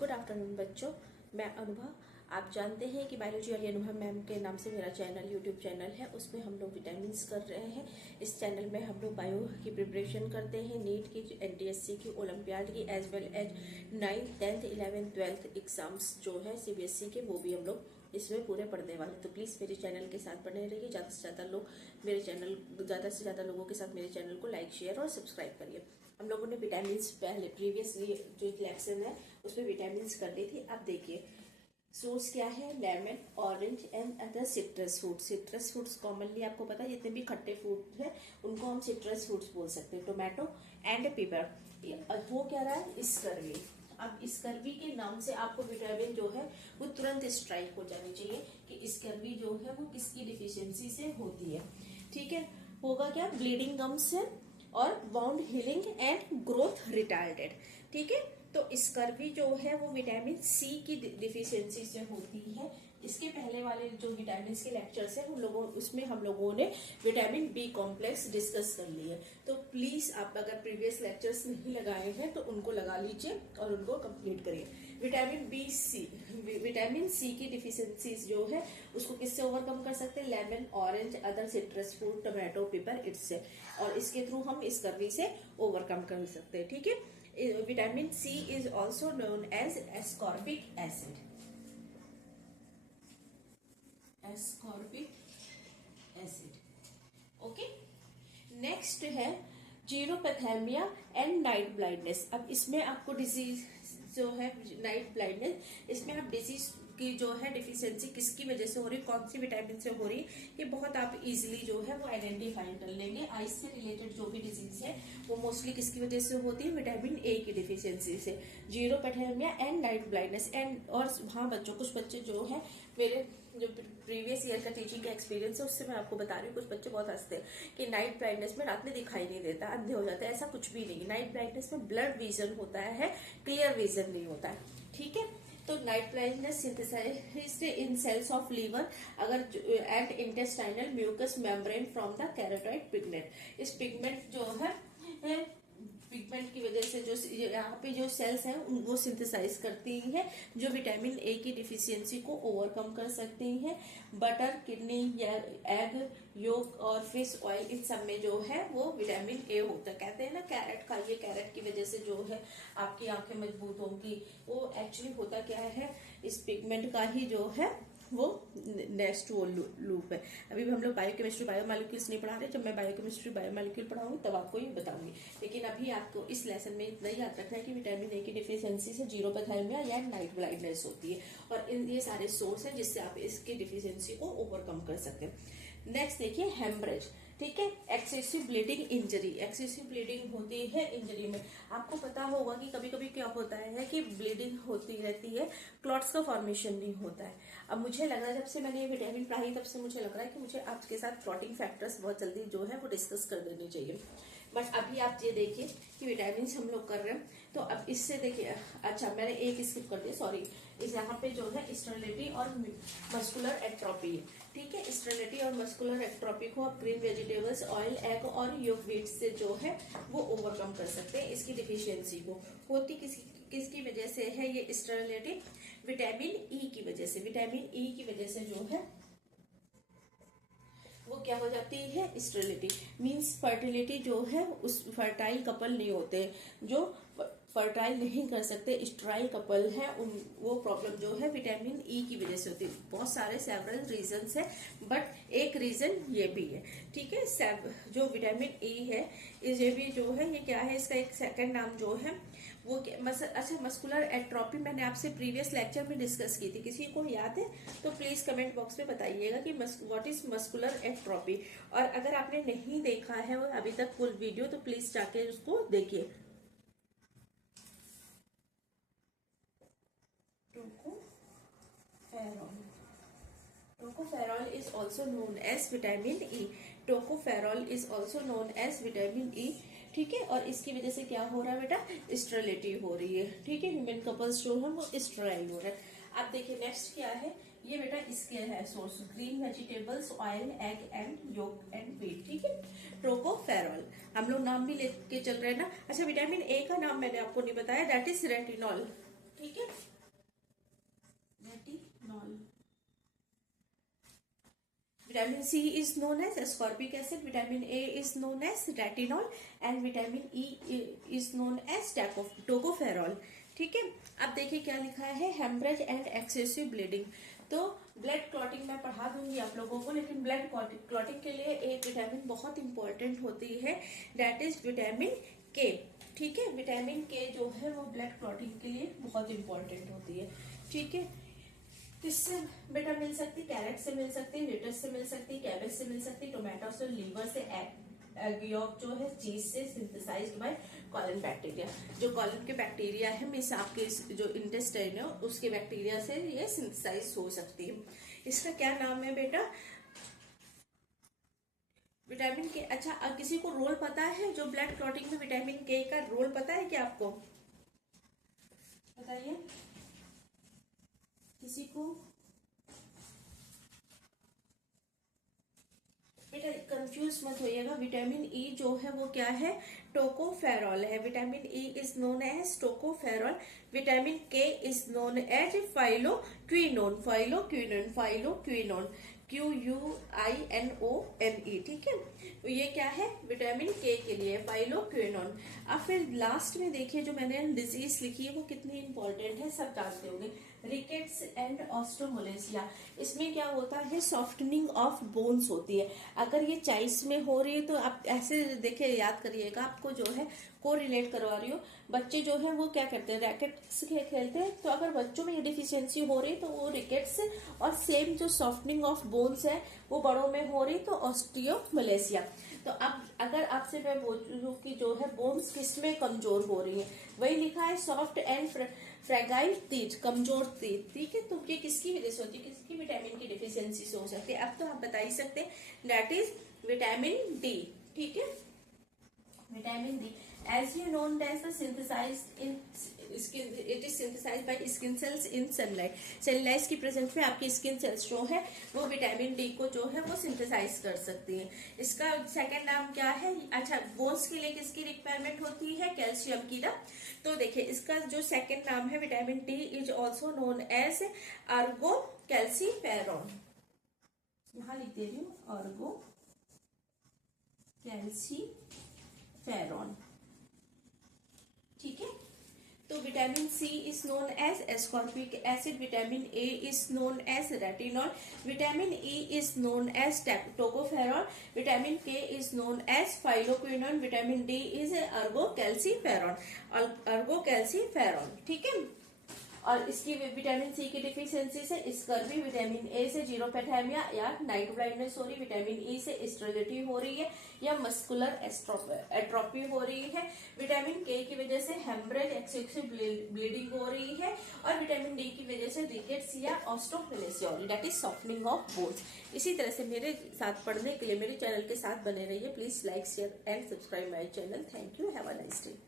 Good afternoon बच्चों, मैं अनुभव। आप जानते हैं कि बायोलॉजी वाली अनुभव मैम के नाम से मेरा चैनल यूट्यूब चैनल है। उसमें हम लोग विटामिन्स कर रहे हैं। इस चैनल में हम लोग बायो की प्रिपरेशन करते हैं, नीट की, एनटीएससी की, ओलंपियाड की, as well as 9th 10th 11th 12th exams जो है सीबीएसई के, वो भी हम लोग इसमें पूरे पढ़ने वाले। तो प्लीज मेरे चैनल के साथ बने रहिए। ज्यादा से ज्यादा लोग मेरे चैनल, ज्यादा से ज्यादा लोगों के साथ मेरे चैनल को लाइक, शेयर और सब्सक्राइब करिए। हम लोगों ने विटामिन पहले प्रीवियसली जो लेक्शन है उसमें विटामिन कर ली थी। अब देखिए सोर्स क्या है, lemon, orange and other citrus fruit. Citrus fruits commonly आपको पता है जितने भी खट्टे फ्रूट है उनको हम सिट्रस फ्रूट्स बोल सकते हैं। Tomato and paper. वो क्या रहा है, स्कर्वी। अब स्कर्वी के नाम से आपको विटामिन जो है वो तुरंत स्ट्राइक हो जानी चाहिए कि स्कर्वी जो है वो किसकी डिफिशियंसी से होती है। ठीक है, होगा क्या, ब्लीडिंग गम्स से और wound healing and growth retarded. ठीक है, तो स्कर्वी जो है वो विटामिन सी की डिफिशियंसी से होती है। इसके पहले वाले जो विटामिन के लेक्चर्स है उसमें हम लोगों ने विटामिन बी कॉम्प्लेक्स डिस्कस कर लिए। तो प्लीज आप अगर प्रीवियस लेक्चर्स नहीं लगाए हैं तो उनको लगा लीजिए और उनको कंप्लीट करिए। विटामिन सी की डिफिशियंसीज जो है उसको किससे ओवरकम कर सकते हैं, lemon, orange, other citrus fruit, tomato, paper, इससे, और इसके थ्रू हम स्कर्वी से ओवरकम कर सकते हैं। ठीक है, vitamin C is also known as ascorbic acid. Ascorbic acid. Okay, next है जीरोपैथेमिया एंड नाइट ब्लाइंडनेस। अब इसमें आपको डिजीज जो है नाइट ब्लाइंडनेस, इसमें आप डिजीज की जो है डिफिशियंसी किसकी वजह से हो रही है, कौन सी विटामिन से हो रही है, ये बहुत आप इजीली जो है वो आइडेंटिफाई कर लेंगे। आइज से रिलेटेड जो भी डिजीज है वो मोस्टली किसकी वजह से होती है, विटामिन ए की डिफिशियंसी से। जीरोपैथेमिया एंड नाइट ब्लाइंडनेस एंड, और हाँ बच्चों, कुछ बच्चे जो है मेरे जो प्रीवियस ईयर का टीचिंग का एक्सपीरियंस है उससे मैं आपको बता रही हूँ, कुछ बच्चे बहुत हंसते हैं कि नाइट ब्लाइंडनेस में रात में दिखाई नहीं देता, अंधे हो जाते हैं। ऐसा कुछ भी नहीं, नाइट ब्लाइंडनेस में ब्लड विजन होता है, क्लियर विजन नहीं होता है। ठीक है, तो night blindness synthesized in cells of liver अगर and intestinal mucous membrane from the carotid pigment. इस पिगमेंट जो है पिगमेंट की वजह से जो यहाँ पे जो सेल्स हैं वो सिंथेसाइज करती है, जो विटामिन ए की डिफिशियंसी को ओवरकम कर सकती हैं। बटर, किडनी या एग योक और फिश ऑयल, इन सब में जो है वो विटामिन ए होता है। कहते हैं ना कैरेट खाइए, कैरेट की वजह से जो है आपकी आंखें मजबूत होंगी। वो एक्चुअली होता क्या है, इस पिगमेंट का ही जो है वो नेक्स्ट वो लूप है। अभी भी हम लोग बायोकेमिस्ट्री बायोमॉलिक्यूल्स नहीं पढ़ा रहे, जब मैं बायोकेमिस्ट्री बायोमॉलिक्यूल पढ़ाऊंगी तब आपको ये बताऊंगी। लेकिन अभी आपको इस लेसन में इतना ही याद रखना है कि विटामिन ए की डिफिशियंसी से जीरोपैथेमिया या नाइट ब्लाइंडनेस होती है, और ये सारे सोर्स है जिससे आप इसकी डिफिशियंसी को ओवरकम कर सकते हैं। नेक्स्ट देखिए हेमरेज। ठीक है, excessive bleeding injury. Excessive bleeding होती है इंजरी में। आपको पता होगा कि कभी कभी क्या होता है कि ब्लीडिंग होती रहती है, क्लॉट्स का फॉर्मेशन नहीं होता है। अब मुझे लग रहा है, जब से मैंने ये विटामिन पढ़ाई तब से मुझे लग रहा है कि मुझे आपके साथ क्लॉटिंग फैक्टर्स बहुत जल्दी जो है वो डिस्कस कर देने चाहिए। बट अभी आप ये देखिए कि विटामिन हम लोग कर रहे हैं, तो अब इससे देखिए, अच्छा मैंने एक स्किप कर दिया, सॉरी। इस यहाँ पे जो है स्टेरिलिटी और मस्कुलर एट्रोपी है। ठीक है, स्टेरिलिटी और मस्कुलर एट्रोपी को आप ग्रीन वेजिटेबल्स, ऑयल, एग और योग व्हीट से जो है वो ओवरकम कर सकते हैं। इसकी डिफिशियंसी को होती किसकी वजह से है ये स्टेरिलिटी, विटामिन ई की वजह से। विटामिन ई की वजह से जो है वो क्या हो जाती है, स्टेरिलिटी मीन्स फर्टिलिटी जो है, उस फर्टाइल कपल नहीं होते, जो फर्टाइल नहीं कर सकते, स्ट्राइल कपल है, उन वो प्रॉब्लम जो है विटामिन ई की वजह से होती है। बहुत सारे सेवरल रीजंस है, बट एक रीजन ये भी है। ठीक है, जो विटामिन ई है ये भी जो है, ये क्या है, इसका एक सेकंड नाम जो है वो अच्छा, मस्कुलर एट्रोपी मैंने आपसे प्रीवियस लेक्चर में डिस्कस की थी, किसी को याद है तो प्लीज कमेंट बॉक्स में बताइएगा कि व्हाट इज मस्कुलर एट्रोपी। और अगर आपने नहीं देखा है अभी तक फुल वीडियो तो प्लीज जाके उसको देखिए। Tocopherol is also known as vitamin E. Tocopherol is also known as vitamin E. ठीक है, और इसकी वजह से क्या हो रहा है बेटा, स्टेरिलिटी हो रही है। ठीक है, ह्यूमन कपल्स जो है वो स्टेराइल हो रहा है। अब देखिए नेक्स्ट क्या है, ये बेटा इसके है source, green vegetables, oil, egg and yolk and wheat. ठीक है, टोकोफेरॉल हम लोग नाम भी लेके चल रहे हैं ना। अच्छा, विटामिन ए का नाम मैंने आपको नहीं बताया, दैट इज रेटिनॉल। ठीक है, vitamin C is known as ascorbic acid, vitamin A is known as retinol and vitamin E is known as tocopherol. ठीक है, अब देखिए क्या लिखा है, हेमरेज एंड एक्सेसिव ब्लीडिंग। तो ब्लड क्लॉटिंग मैं पढ़ा दूंगी आप लोगों को, लेकिन ब्लड क्लॉटिंग के लिए एक विटामिन बहुत इंपॉर्टेंट होती है, दैट इज विटामिन के। ठीक है, विटामिन के जो है वो ब्लड क्लॉटिंग के लिए बहुत इंपॉर्टेंट होती है। ठीक है, किससे बेटा मिल सकती, कैरेट से मिल सकती, लेटस से मिल सकती, कैबेज से मिल सकती, टोमेटो से, लीवर से, एग यॉक जो है चीज से सिंथेसाइज्ड बाय कॉलन बैक्टीरिया। जो कॉलन के बैक्टीरिया है मीन्स आपके जो इंटेस्टाइन है उसके बैक्टीरिया से ये सिंथेसाइज हो सकती है। इसका क्या नाम है बेटा, विटामिन के। अच्छा, अब किसी को रोल पता है, जो ब्लड क्लॉटिंग में विटामिन के का रोल पता है क्या आपको, बताइए किसी को। बेटा कंफ्यूज मत होइएगा, विटामिन ई जो है वो क्या है, टोकोफेरॉल है। Vitamin E is known as tocopherol, vitamin K is known as phylloquinone, phylloquinone, phylloquinone, QUINONE। ठीक है, तो ये क्या है, विटामिन के लिए फाइलोक्विनोन। अब फिर लास्ट में देखिए जो मैंने डिजीज लिखी है वो कितनी इंपॉर्टेंट है, सब जानते होंगे, रिकेट्स एंड ऑस्टोमोलेसिया। इसमें क्या होता है, सॉफ्टनिंग ऑफ बोन्स होती है। अगर ये चाइल्ड्स में हो रही है तो आप ऐसे देखिए, याद करिएगा, आपको जो है को रिलेट करवा रही हो। बच्चे जो है वो क्या करते हैं, रैकेट्स खेलते हैं, तो अगर बच्चों में ये डिफिशियंसी हो रही तो वो रिकेट्स, और सेम जो सॉफ्टनिंग ऑफ बोन्स है वो बड़ों में हो रही तो ऑस्टियोमलेसिया। तो अब अगर आपसे मैं बोलूं कि जो है बोन्स किस में कमजोर हो रही है, वही लिखा है सॉफ्ट एंड फ्रेगाइल टीथ, कमजोर टीथ। ठीक है, तो ये किसकी वजह से होती है, किसकी विटामिन की डिफिशियंसी से हो सकती है। अब तो आप बता ही सकते हैं, दैट इज विटामिन डी। ठीक है, vitamin D as you known as the synthesized in skin, it is synthesized by skin cells in sunlight। Sunlight की प्रेजेंस में आपकी स्किन सेल्स जो है वो विटामिन डी को जो है वो सिंथेसाइज कर सकती हैं। इसका सेकंड नाम क्या है, अच्छा बोन्स के लिए किसकी रिक्वायरमेंट होती है, कैल्शियम की ना। तो देखिए इसका जो सेकंड नाम है vitamin D is also known as ergocalciferol. यहाँ लिख दे रही हूँ, अर्गो कैल्सीफेरॉन। ठीक है, तो vitamin C is known as ascorbic acid, vitamin A is known as retinol, vitamin E is known as tocopherol, vitamin K is known as phylloquinone, vitamin D is ergocalciferol, ergocalciferol. ठीक है, और इसकी vitamin C की deficiency से scurvy, vitamin A से जीरोपैथेमिया या night blindness हो रही, विटामिन ई से स्टेरिलिटी हो रही है या मस्कुलर एट्रोफी हो रही है, विटामिन के की वजह से हेमरेज एक्सेसिव ब्लीडिंग हो रही है, और विटामिन डी की वजह से रिकेट्स या osteomalacia, that is softening of bones. इसी तरह से मेरे साथ पढ़ने के लिए मेरे चैनल के साथ बने रहिए। Please like, share and subscribe my channel. Thank you, have a nice day.